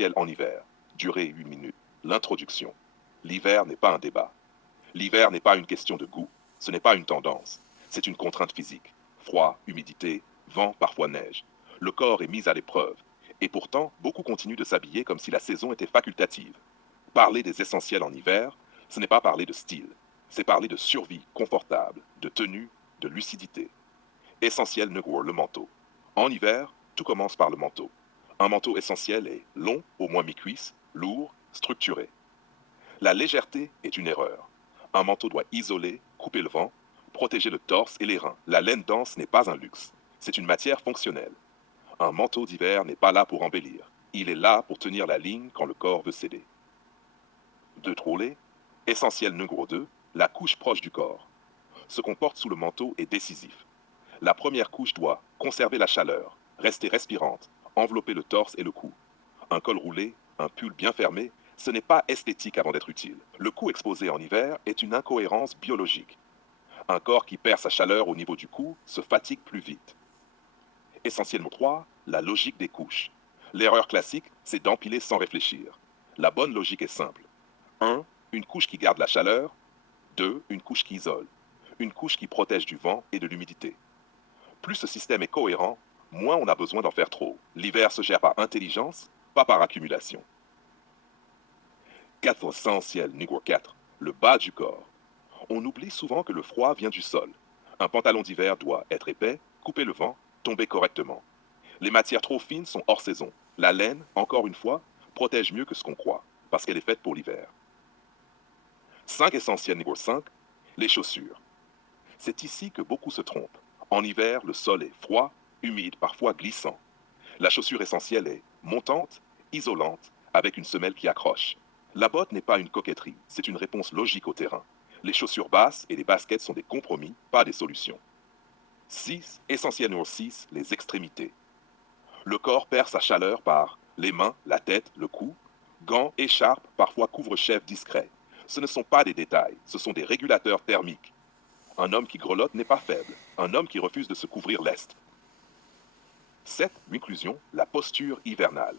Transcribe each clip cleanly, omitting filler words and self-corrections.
Essentiel en hiver. Durée 8 minutes. L'introduction. L'hiver n'est pas un débat. L'hiver n'est pas une question de goût. Ce n'est pas une tendance. C'est une contrainte physique. Froid, humidité, vent, parfois neige. Le corps est mis à l'épreuve. Et pourtant, beaucoup continuent de s'habiller comme si la saison était facultative. Parler des essentiels en hiver, ce n'est pas parler de style. C'est parler de survie confortable, de tenue, de lucidité. Essentiel Negro, le manteau. En hiver, tout commence par le manteau. Un manteau essentiel est long, au moins mi-cuisse, lourd, structuré. La légèreté est une erreur. Un manteau doit isoler, couper le vent, protéger le torse et les reins. La laine dense n'est pas un luxe. C'est une matière fonctionnelle. Un manteau d'hiver n'est pas là pour embellir. Il est là pour tenir la ligne quand le corps veut céder. Deux trolley, essentiel numéro 2, la couche proche du corps. Ce qu'on porte sous le manteau est décisif. La première couche doit conserver la chaleur, rester respirante, envelopper le torse et le cou. Un col roulé, un pull bien fermé, ce n'est pas esthétique avant d'être utile. Le cou exposé en hiver est une incohérence biologique. Un corps qui perd sa chaleur au niveau du cou se fatigue plus vite. Essentiellement 3, la logique des couches. L'erreur classique, c'est d'empiler sans réfléchir. La bonne logique est simple. 1. Une couche qui garde la chaleur. 2. Une couche qui isole. Une couche qui protège du vent et de l'humidité. Plus ce système est cohérent, moins on a besoin d'en faire trop. L'hiver se gère par intelligence, pas par accumulation. 4 essentiels, numéro 4. Le bas du corps. On oublie souvent que le froid vient du sol. Un pantalon d'hiver doit être épais, couper le vent, tomber correctement. Les matières trop fines sont hors saison. La laine, encore une fois, protège mieux que ce qu'on croit, parce qu'elle est faite pour l'hiver. 5 essentiels numéro 5, les chaussures. C'est ici que beaucoup se trompent. En hiver, le sol est froid, humide, parfois glissant. La chaussure essentielle est montante, isolante, avec une semelle qui accroche. La botte n'est pas une coquetterie, c'est une réponse logique au terrain. Les chaussures basses et les baskets sont des compromis, pas des solutions. 6, essentiel numéro 6, les extrémités. Le corps perd sa chaleur par les mains, la tête, le cou, gants, écharpes, parfois couvre-chefs discrets. Ce ne sont pas des détails, ce sont des régulateurs thermiques. Un homme qui grelotte n'est pas faible, un homme qui refuse de se couvrir l'est. 7. L'inclusion, la posture hivernale.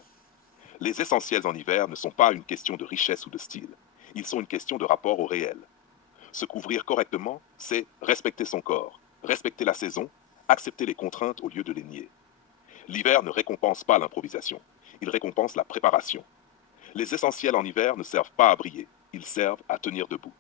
Les essentiels en hiver ne sont pas une question de richesse ou de style, ils sont une question de rapport au réel. Se couvrir correctement, c'est respecter son corps, respecter la saison, accepter les contraintes au lieu de les nier. L'hiver ne récompense pas l'improvisation, il récompense la préparation. Les essentiels en hiver ne servent pas à briller, ils servent à tenir debout.